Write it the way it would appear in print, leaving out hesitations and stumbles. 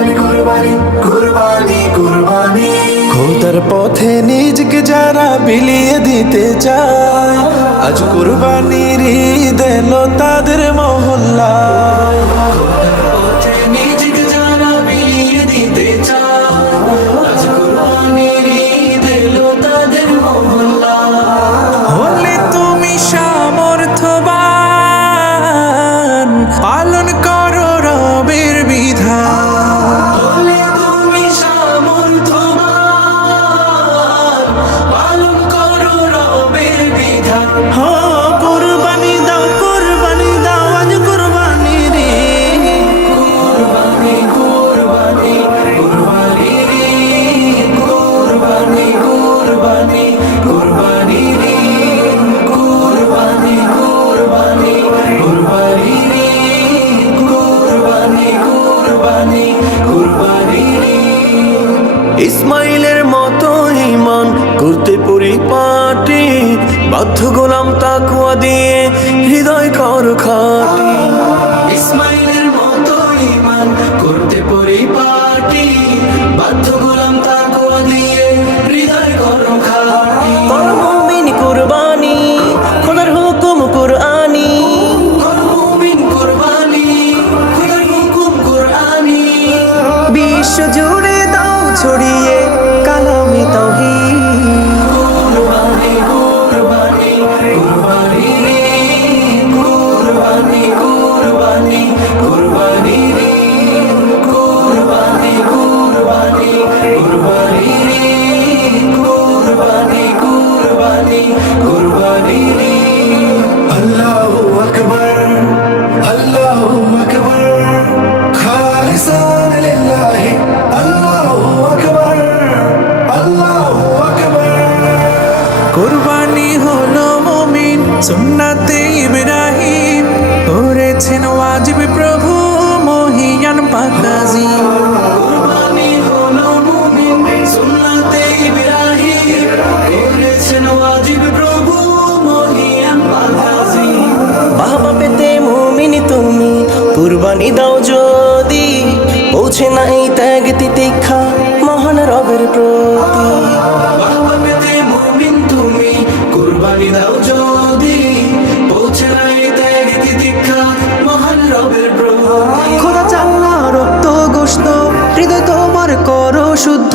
কুরবানি কুরবানি কুরবানি কুরবানি। খোদার পথে নিজকে যারা বিলিয়ে দিতে চায়, আজ কুরবানির ঈদ এলো তাদের মহল্লায়। খোদার পথে নিজকে যারা বিলিয়ে দিতে চায়, আজ কুরবানির ঈদ এলো তাদের মহল্লায়। হলে তুমি সামর্থ্যবান, পালন করো রবের বিধান। হলে তুমি সামর্থ্যবান, পালন করো রবের বিধান। কুরবানি দাও আজ কুরবানির ঈদ। কুরবানি কুরবানি কুরবানি কুরবানি কুরবানি কুরবানি কুরবানি কুরবানি কুরবানি কুরবানি কুরবানি কুরবানি। ইসমাইলের মতো ঈমান করতে পরিপাটি, বাধ্য গোলাম তাকওয়া দিয়ে হৃদয় কর খাটি। ইসমাইলের মতো ঈমান করতে পরিপাটি, বাধ্য গোলাম তাকওয়া দিয়ে হৃদয় করো খাঁটি। করো মুমিন কুরবানি, খোদার হুকুম কুরআনি। করো মুমিন কুরবানি, খোদার হুকুম কুরআনি। বিশ্ব জুড়ে দাও ছড়িয়ে কালামে তাওহীদ। কুরবানি কুরবানি কুরবানি কুরবানি কুরবানি কুরবানি কুরবানি কুরবানি কুরবানি কুরবানি কুরবানি কুরবানি। আল্লাহু আকবার আল্লাহু আকবার খালিসান লিল্লাহি। আল্লাহু আকবার আল্লাহু আকবার। কুরবানি হলো মুমিন সুন্নাতে ইব্রাহিম, করেছেন ওয়াজিব প্রভু মহিয়ান পাক আজিম। কুরবানি হলো মুমিন সুন্নাতে ইব্রাহিম, করেছেন ওয়াজিব প্রভু মহিয়ান পাক আজিম। বাবা পেতে মুমিন তুমি কুরবানি দাও যদি, পৌঁছে নাই ত্যাগ তিতিক্ষা মহান রবের প্রতি। বাবা পেতে মুমিন তুমি কুরবানি দাও যদি, পৌঁছে নাই ত্যাগ তিতিক্ষা মহান রবের প্রতি। খোদা চাল্লা রক্ত গোশত হৃদয় তোমার করো শুদ্ধ,